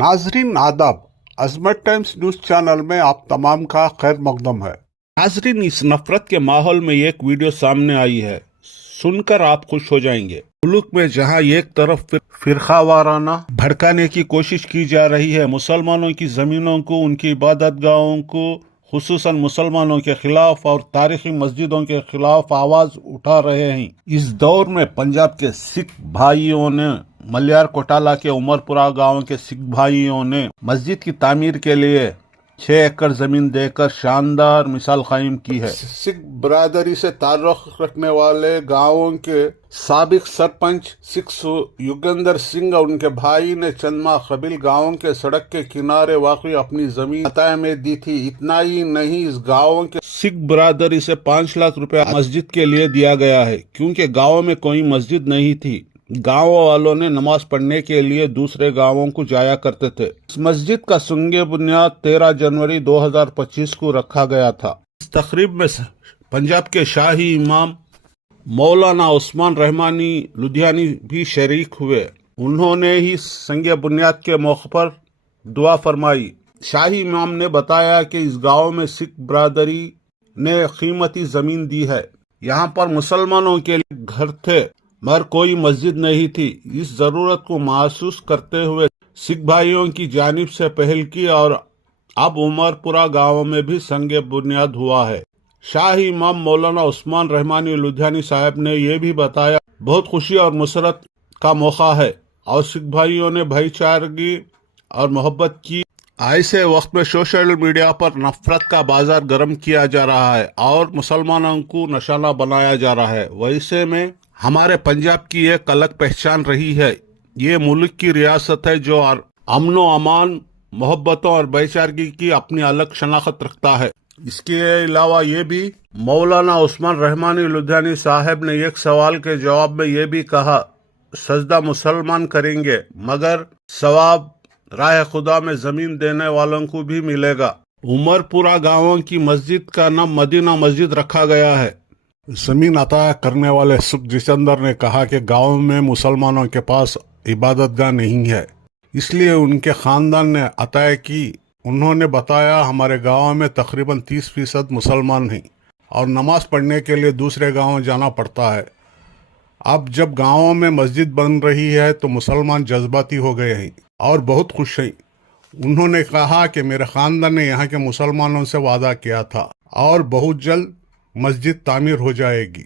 नाजरीन आदाब, अजमत times news channel में आप तमाम का खैर मकदम है। नाजरीन, इस नफरत के माहौल में एक वीडियो सामने आई है, सुनकर आप खुश हो जाएंगे। मुल्क में जहां एक तरफ फिरकावाराना भड़काने की कोशिश की जा रही है, मुसलमानों की जमीनों को, उनकी इबादत गाहों को, खुसूसन मुसलमानों के खिलाफ और तारीखी मस्जिदों के खिलाफ आवाज उठा रहे हैं। इस दौर में पंजाब के सिख भाइयों ने, मल्यार कोटाला के उमरपुरा गांव के सिख भाइयों ने मस्जिद की तामीर के लिए 6 एकड़ जमीन देकर शानदार मिसाल कायम की है। सिख बरादरी से ताल्लुक रखने वाले गांवों के साबिक सरपंच सिख युगेंद्र सिंह और उनके भाई ने चंद माह कबील गांवों के सड़क के किनारे वाक़ई अपनी जमीन अताया में दी थी। इतना ही नहीं, इस गांव के सिख बरादरी से 5 लाख रुपया मस्जिद के लिए दिया गया है, क्योंकि गाँव में कोई मस्जिद नहीं थी। गाँव वालों ने नमाज पढ़ने के लिए दूसरे गांवों को जाया करते थे। इस मस्जिद का सुंगे बुनियाद 13 जनवरी 2025 को रखा गया था। इस तकरीब में पंजाब के शाही इमाम मौलाना उस्मान रहमानी लुधियानी भी शरीक हुए। उन्होंने ही संगे बुनियाद के मौके पर दुआ फरमाई। शाही इमाम ने बताया कि इस गांव में सिख बरादरी ने कीमती जमीन दी है। यहाँ पर मुसलमानों के लिए घर थे मगर कोई मस्जिद नहीं थी। इस जरूरत को महसूस करते हुए सिख भाइयों की जानिब से पहल की और अब उमरपुरा गांव में भी संगे बुनियाद हुआ है। शाही इमाम मौलाना उस्मान रहमानी लुधियानी साहब ने यह भी बताया, बहुत खुशी और मुसरत का मौका है और सिख भाइयों ने भाईचारगी और मोहब्बत की। ऐसे वक्त में सोशल मीडिया पर नफरत का बाजार गर्म किया जा रहा है और मुसलमानों को निशाना बनाया जा रहा है। वैसे में हमारे पंजाब की एक अलग पहचान रही है। ये मुल्क की रियासत है जो अमनो अमान, मोहब्बतों और भाईचारगी की अपनी अलग शनाख्त रखता है। इसके अलावा ये भी मौलाना उस्मान रहमानी लुधियानी साहब ने एक सवाल के जवाब में ये भी कहा, सजदा मुसलमान करेंगे मगर सवाब राह खुदा में जमीन देने वालों को भी मिलेगा। उमरपुरा गांवों की मस्जिद का नाम मदीना मस्जिद रखा गया है। जमीन अता करने वाले सुख जिचंदर ने कहा कि गांव में मुसलमानों के पास इबादत गाह नहीं है, इसलिए उनके खानदान ने अता की। उन्होंने बताया, हमारे गांव में तकरीबन 30% मुसलमान हैं और नमाज पढ़ने के लिए दूसरे गांव जाना पड़ता है। अब जब गांवों में मस्जिद बन रही है तो मुसलमान जज्बाती हो गए हैं और बहुत खुश हैं। उन्होंने कहा कि मेरे खानदान ने यहाँ के मुसलमानों से वादा किया था और बहुत जल्द मस्जिद तामीर हो जाएगी।